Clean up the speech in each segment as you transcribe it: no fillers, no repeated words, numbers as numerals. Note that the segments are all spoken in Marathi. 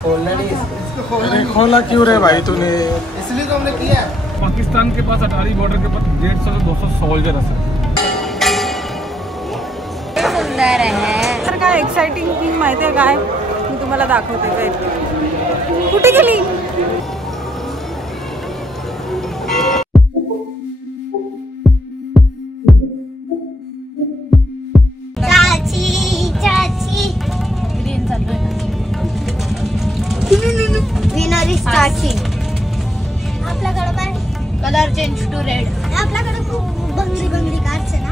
खोला क्यों रे भाई तूने? इसलिए तो हमने किया। पाकिस्तान के पास अटारी बॉर्डर के पास 150 से 200 सोल्जर असतात। सुंदर आहे। तर काय एक्साइटिंग थिंग माहिती आहे काय? मी तुम्हाला दाखवते ते। कुठे गेली? आपल्याकडे पण कलर चेंज टू रेड। आपल्याकडे खूप बंगली बंगली कार्ड्स आहे ना।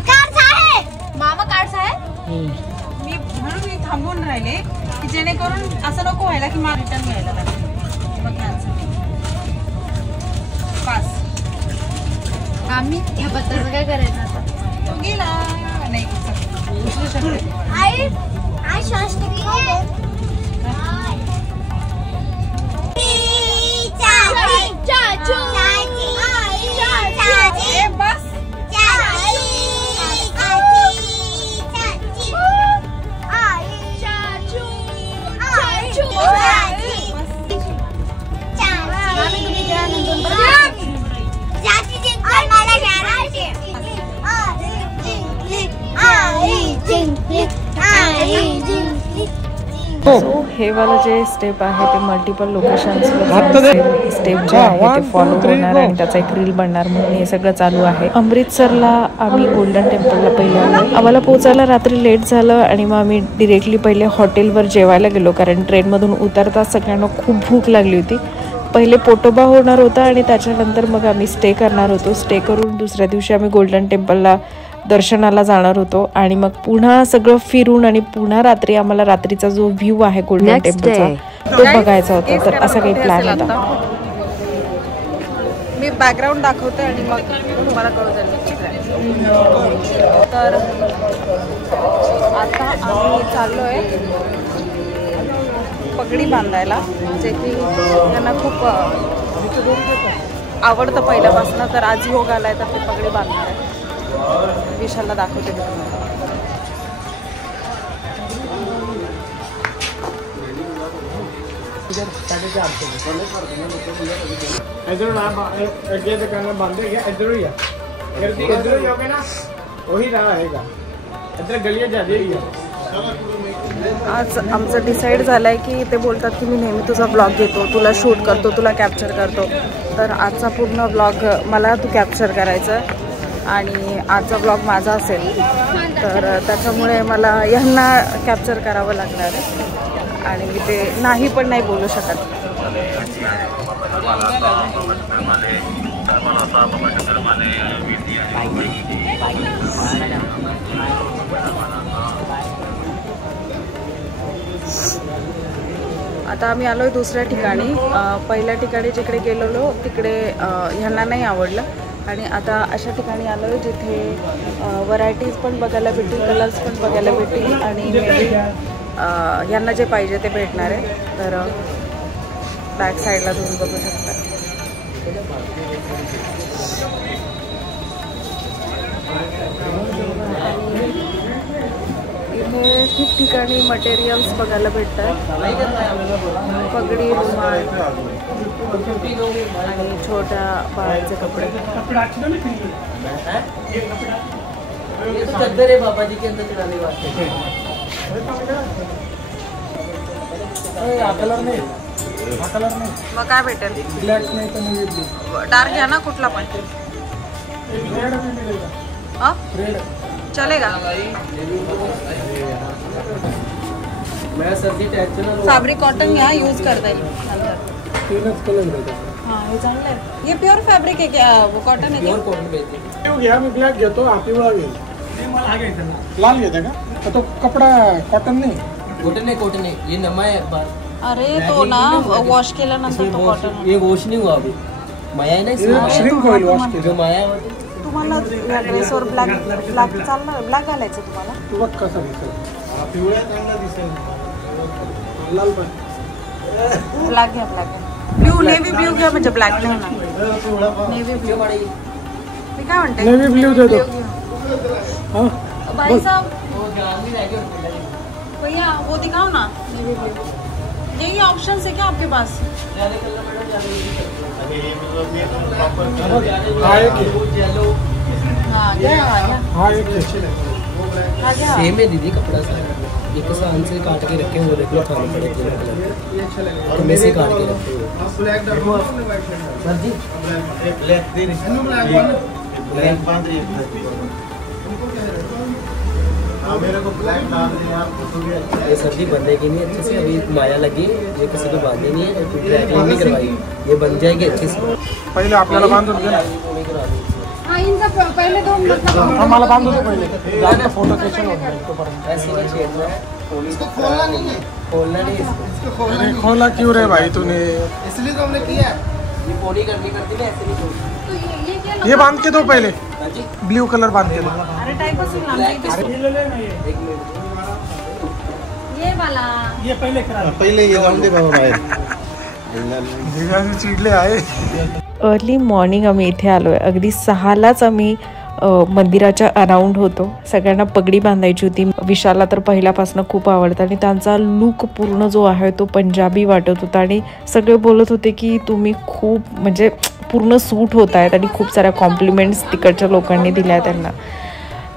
कार्ड्स आहे मामा, कार्ड्स आहे। मी म्हणून मी थांबून राहिले की जेणेकरून असं नको व्हायला की मला रिटर्न घ्यायला लागेल। पास आम्ही ह्या बद्दल काय करायचं आता? तो गेला नाही दुसरी शब्द आई शास्त्री हे वाला जे स्टेप आहे ते मल्टिपल लोकेशन्स स्टेप जे आहे ते फॉलो होणार आणि त्याचा एक रील बनणार म्हणून हे सगळं चालू आहे। अमृतसरला आम्ही गोल्डन टेम्पलला पहिले आलो। आम्हाला पोहोचायला रात्री लेट झालं आणि मग आम्ही डिरेक्टली पहिले हॉटेलवर जेवायला गेलो कारण ट्रेनमधून उतरताच सगळ्यांना खूप भूक लागली होती। पहिले पोटोबा होणार होता आणि त्याच्यानंतर मग आम्ही स्टे करणार होतो। स्टे करून दुसऱ्या दिवशी आम्ही गोल्डन टेम्पलला दर्शनाला जाणार होतो आणि मग पुन्हा सगळं फिरून आणि पुन्हा रात्री आम्हाला रात्रीचा जो व्ह्यू आहे गोल्डन टेम्पलचा तो बघायचा होता। तर असा काही प्लॅन होता। मी बॅकग्राऊंड दाखवते आणि मग तुम्हाला कळून तर आता आम्ही चाललोय पगडी बांधायला, जे की त्यांना खूप आवडतं पहिल्यापासून। तर आज योग आलाय तर ते पगडी बांधणार आहे। विशालला दाखवते आज आमचं डिसाईड झालंय की ते बोलतात की मी नेहमी तुझा ब्लॉग घेतो, तुला शूट करतो, तुला कॅप्चर करतो। तर आजचा पूर्ण ब्लॉग मला तू कॅप्चर करायचं आणि आजचा ब्लॉग माझा असेल तर त्याच्यामुळे मला यांना कॅप्चर करावं लागणार आहे आणि मी ते नाही पण नाही बोलू शकत। आता आम्ही आलोय दुसऱ्या ठिकाणी। पहिल्या ठिकाणी जिकडे गेलेलो तिकडे ह्यांना नाही आवडलं आणि आता अशा ठिकाणी आलो आहे जिथे व्हरायटीज पण बघायला भेटतील, कलर्स पण बघायला भेटतील आणि यांना जे पाहिजे ते भेटणार आहे। तर बॅक साईडला तुम्ही बघू शकता। इथे ठिकठिकाणी मटेरियल्स बघायला भेटतात, पगडी, रुमाल आणि छोट्या बाळाचे कपडे। चद्दर है बाबा जी के अंदर चढ़ाने वास्ते। कलर नाही, कलर नाही। मग काय भेटेल? ब्लॅक नाही तर नेव्ही ब्लू। डार्क घ्या ना कुठला पण। रेड चलेगा? मैं सर्दी टॅक्चर फॅब्रिक कॉटन घ्या, यूज करता येईल नंतर। तीनच कलर भेटतात। हां हे चांगलं आहे। ये प्योर फॅब्रिक आहे क्या? कॉटन आहे क्या? कॉटन भेटते। क्यों घ्या, मी ब्लॅक घेतो, आपली वेळा घेईल। लाल घेता का? तो कपडा कॉटन नाही। कॉटन नहीं, ये नमा है बार। अरे तो ना वॉश केल्यानंतर तो कॉटन। ये वॉश नहीं हुआ अभी, माया है ना इसमें। श्रिंक होईल वॉश केलं। जो माया है तुम्हाला या ड्रेसवर ब्लॅक चालणार, ब्लॅक घालायचं तुम्हाला। तू बघ कसं दिसेल। पिवळ्या चांगला दिसेल, लाल पण। ब्लॅक घ्या, ब्लॅक ब्ल्यू, नेव्ही ब्ल्यू घ्या म्हणजे ब्लॅक नाही होणार। नेव्ही ब्ल्यू मी काय म्हणते, नेव्ही ब्ल्यू देतो। भाई साहब भैया वो दिखाओ ना, यही ऑप्शन है क्या आपके पास? हाँ गया सेम है दीदी कपड़ा सारा, एक साल से काट के रखे हुए, देख लो खाने पड़े 3 कलर और में से काट के रखे हुए। सर जी मेरे को ब्लैक डाल दिया आप। ये सब्जी बनने की नहीं अच्छे से, अभी माया लगी, ये किसी को बांधनी नहीं है, ड्राई क्लीन नहीं करवाई, ये बन जाएगी अच्छे से। पहिले आपल्याला बांधून घे ना. हाँ इनका पहले दो मतलब आम्हाला बांधू दे पहिले. जाने फोटो सेशन होत नाही तोपर्यंत. ऐसे नहीं छेड़ना है, इसको खोलना नहीं है, खोलना नहीं इसको, अरे खोला क्यों रे भाई तूने? इसलिए तो हमने किया है। ये पोनी करनी पड़ती है, ऐसे नहीं खोलती। तो ये क्या ये बांध के दो पहिले. हाँ जी, ब्लू कलर बांध के दो. अरे टाइप असेल ना एक मिनट ये वाला ये पहिले करा. पहिले ये जाऊन दे बाबा बाहेर. दिघाने चिडले आहे. अर्ली मॉर्निंग आम्ही इथे आलो आहे. अगदी 6लाच आम्ही मंदिराच्या अराउंड होतो. सगळ्यांना पगडी बांधायची होती. विशालला तर पहिल्यापासून खूप आवडतं आणि त्यांचा लुक पूर्ण जो आहे तो पंजाबी वाटत होता आणि सगळे बोलत होते की तुम्ही खूप म्हणजे पूर्ण सूट होत आहेत आणि खूप साऱ्या कॉम्प्लिमेंट्स तिकडच्या लोकांनी दिल्या त्यांना.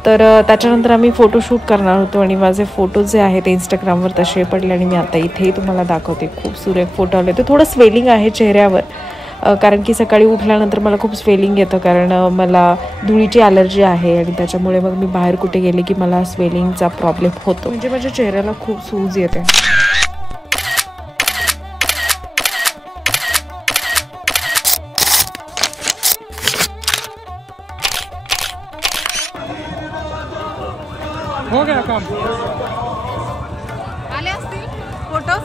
तर त्याच्यानंतर आम्ही फोटोशूट करणार होतो आणि माझे फोटो जे आहेत ते इंस्टाग्रामवर तसे पडले आणि मी आता इथेही तुम्हाला दाखवते. खूप सुरेख फोटो आले. ते थोडं स्वेलिंग आहे चेहऱ्यावर, कारण की सकाळी उठल्यानंतर मला खूप स्वेलिंग येतं, कारण मला धुळीची ॲलर्जी आहे आणि त्याच्यामुळे मग मी बाहेर कुठे गेले की मला स्वेलिंगचा प्रॉब्लेम होतो, म्हणजे माझ्या चेहऱ्याला खूप सूज येते. हो गया काम. आले असतील फोटोज.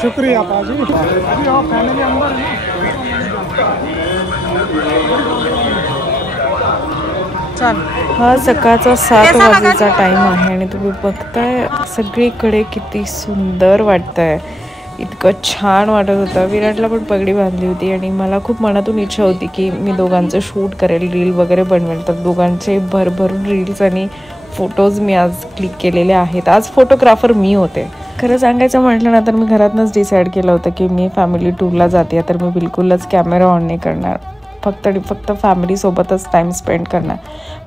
शुक्रिया पाजी. अभी और फैमिली अंदर है चल हा सकाळचा 7 वाजेचा टाइम आहे आणि तुम्ही बघताय सगळीकडे किती सुंदर वाटतंय. इतकं छान वाटत होतं. विराटला पण पगडी बांधली होती आणि मला खूप मनातून इच्छा होती की मी दोघांचं शूट करेल, रील वगैरे बनवेल. तर दोघांचे भरभरून रील्स आणि फोटोज मी आज क्लिक केलेले आहेत. आज फोटोग्राफर मी होते. खरं सांगायचं म्हटलं ना तर मी घरातनंच डिसाईड केलं होतं की मी फॅमिली टूरला जाते तर मी बिलकुलच कॅमेरा ऑन नाही करणार, फक्त आणि फक्त फॅमिलीसोबतच टाईम स्पेंड करणार.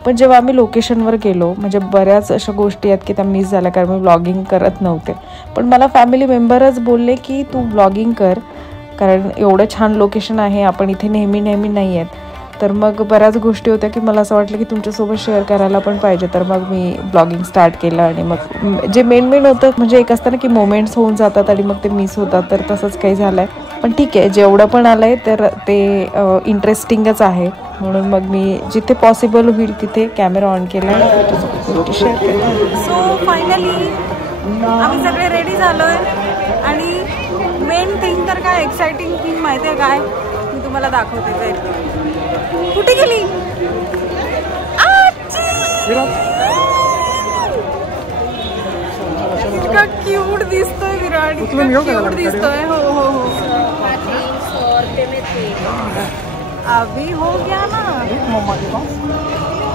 पण जेव्हा आम्ही लोकेशनवर गेलो, म्हणजे बऱ्याच अशा गोष्टी आहेत की त्या मिस झाल्या, कारण मी व्लॉगिंग करत नव्हते. पण मला फॅमिली मेंबरच बोलले की तू व्लॉगिंग कर, कारण एवढं छान लोकेशन आहे, आपण इथे नेहमी नाही आहेत. तर मग बऱ्याच गोष्टी होत्या की मला असं वाटलं की तुमच्यासोबत शेअर करायला पण पाहिजे. तर मग मी ब्लॉगिंग स्टार्ट केलं आणि मग जे मेन होतं, म्हणजे एक असतं ना की मोमेंट्स होऊन जातात आणि मग ते मिस होतात, तर तसंच काही झालं आहे. पण ठीक आहे, जेवढं पण आलं आहे तर ते इंटरेस्टिंगच आहे. म्हणून मग मी जिथे पॉसिबल होईल तिथे कॅमेरा ऑन केला आणि शेअर केला. सो फायनली आम्ही सगळे रेडी झालो आहे आणि मेन थिंग तर काय एक्साइटिंग थिंग माहिती आहे काय, मी तुम्हाला दाखवते. ते कुठे गेली? इतका क्यूट दिसतोय विराट, क्यूट दिसतोय. हो हो हो अभी हो गया ना.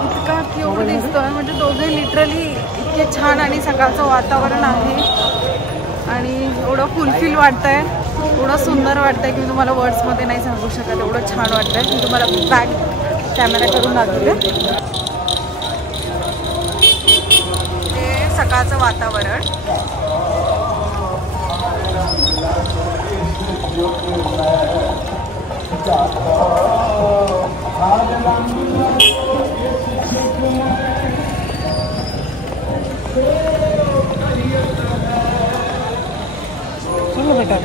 इतका क्यूट दिसतोय, म्हणजे दोघे लिटरली इतके छान आणि सकाळचं वातावरण आहे आणि एवढं फुलफिल वाटतंय, एवढं सुंदर वाटतंय की मी तुम्हाला वर्ड्समध्ये नाही सांगू शकत. एवढं छान वाटतंय. मी तुम्हाला बॅक कॅमेरा करून दाखवते. हे सकाळचं वातावरण. चलो बेटा.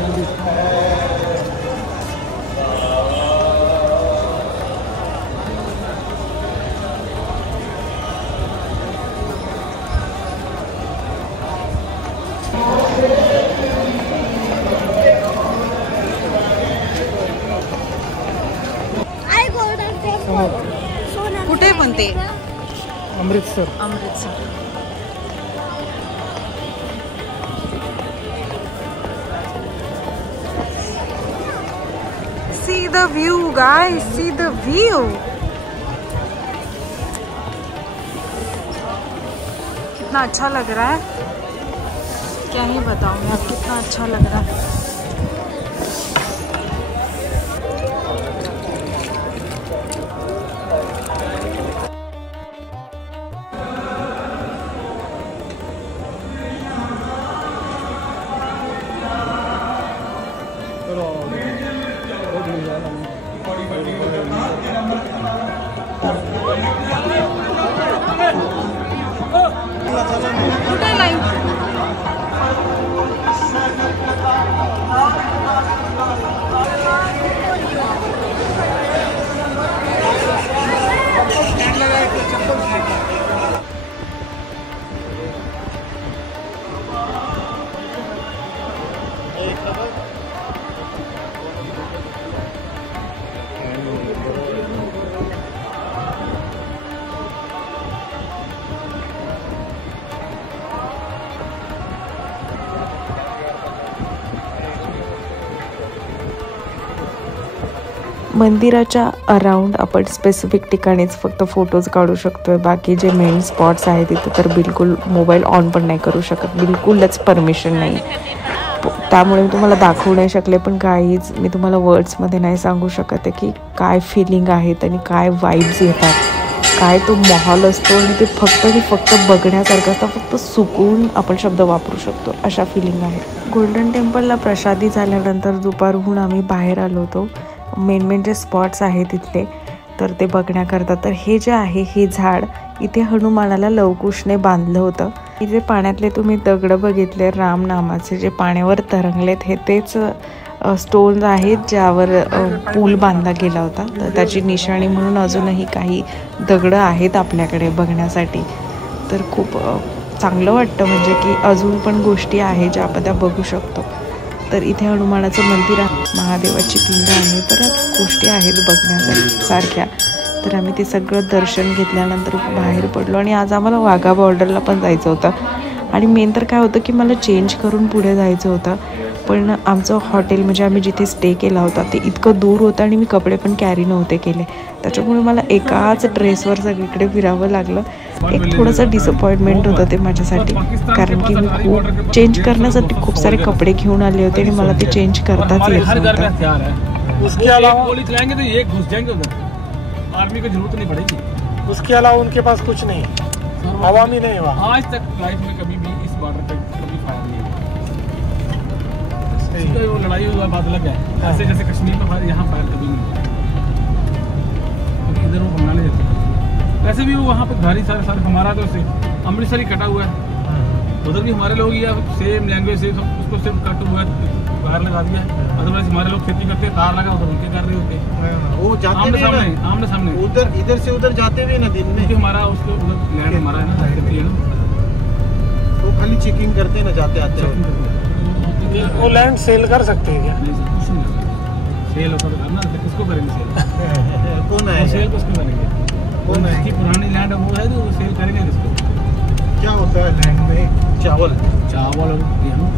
कुठे पण ते Amritsar. Amritsar. the view, guys. See the view. कितना अच्छा लग रहा है, क्या ही बताऊँ मैं, कितना अच्छा लग रहा है। मंदिराच्या अराउंड आपण स्पेसिफिक ठिकाणीच फक्त फोटोज काढू शकतोय, बाकी जे मेन स्पॉट्स आहेत तिथे तर बिलकुल मोबाईल ऑन पण नाही करू शकत, बिलकुलच परमिशन नाही। त्यामुळे मी तुम्हाला दाखवू नाही शकले, पण काहीच मी तुम्हाला वर्ड्समध्ये नाही सांगू शकत आहे की काय फिलिंग आहेत आणि काय वाईब्स येतात, काय तो माहोल असतो आणि ते फक्त बघण्यासारखं असतं, फक्त सुकून आपण शब्द वापरू शकतो अशा फिलिंग आहे। गोल्डन टेम्पलला प्रसादी झाल्यानंतर दुपारहून आम्ही बाहेर आलो होतो। मेन जे स्पॉट्स आहेत तिथले तर ते बघण्याकरता, तर हे जे आहे हे झाड इथे हनुमानाला लवकुशने बांधलं होतं। इथे पाण्यातले तुम्ही दगड बघितले राम नामाचे जे पाण्यावर तरंगलेत, हे तेच स्टोन्स आहेत ज्यावर पूल बांधला गेला होता, तर त्याची निशाणी म्हणून अजूनही काही दगडं आहेत आपल्याकडे बघण्यासाठी। तर खूप चांगलं वाटतं म्हणजे की अजून पण गोष्टी आहेत ज्या आपण त्या बघू शकतो। तर इथे हनुमानाचं मंदिर आहे, महादेवाची पिंड आहे, बऱ्याच गोष्टी आहेत बघण्यासारख्या। तर आम्ही ते सगळं दर्शन घेतल्यानंतर बाहेर पडलो आणि आज आम्हाला वाघा बॉर्डरला पण जायचं होतं आणि मेन तर काय होतं की मला चेंज करून पुढे जायचं होतं, पण आमचं हॉटेल म्हणजे आम्ही जिथे स्टे केला होता ते इतकं दूर होतं आणि मी कपडे पण कॅरी नव्हते केले, त्याच्यामुळे मला एकाच ड्रेसवर सगळीकडे फिरावं लागलं। एक थोडंसं डिसअपॉइंटमेंट होतं ते माझ्यासाठी, कारण की मी खूप चेंज करण्यासाठी खूप सारे कपडे घेऊन आले होते आणि मला ते चेंज करताच येत नव्हतं। उसके अलावा गोली चलाएंगे तो ये घुस जाएंगे उधर, आर्मी की जरूरत नहीं पड़ेगी। उसके अलावा उनके पास कुछ नहीं, हवामी नहीं हुआ आज तक लाइफ में कभी भी इस बॉर्डर पे कभी फायर नहीं हुआ। वो लड़ाई हुआ बात अलग है, ऐसे जैसे कश्मीर में फायर, यहाँ फायर कभी नहीं हुआ, क्योंकि इधर वो बंगाली रहते हैं। वैसे भी वो वहाँ पे घर ही सारे हमारा तो अमृतसर ही कटा हुआ है, उधर भी हमारे लोग या सेम लैंग्वेज से उसको सिर्फ कट हुआ है बाहर लगा दिया है। अदरवाइज हमारे लोग खेती करते, तार लगा उधर उनके कर रहे होते, वो जाते आमने सामने उधर इधर से उधर जाते हुए ना दिन में, क्योंकि हमारा उसको उधर लैंड हमारा है ना, खेती है ना, वो खाली चेकिंग करते ना जाते आते। वो लैंड सेल कर सकते हैं क्या? नहीं सर, कुछ नहीं करते। सेल होकर करना तो किसको करेंगे सेल? कौन है सेल किसको करेंगे? कौन है? जिसकी पुरानी लैंड वो है तो वो सेल करेंगे किसको? क्या होता है लैंड में? चावल चावल और गेहूँ,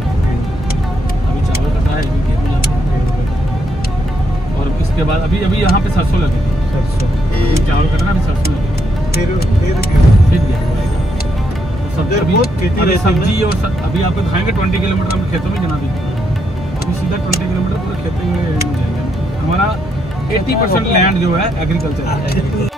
अभी चावल कटा है, अभी गेहूँ लगा, और इसके बाद अभी यहाँ पे सरसों लगे, सरसों चावल कटा ना, अभी सरसों लगे, फिर गेहूँ आएगा। सब अभी सब्जी और अभी आपको दिखाएंगे 20 किलोमीटर हम खेतों में जना दी, अभी सीधा 20 किलोमीटर पूरे खेतों में जाएंगे। हमारा 80% लैंड जो है एग्रीकल्चर है।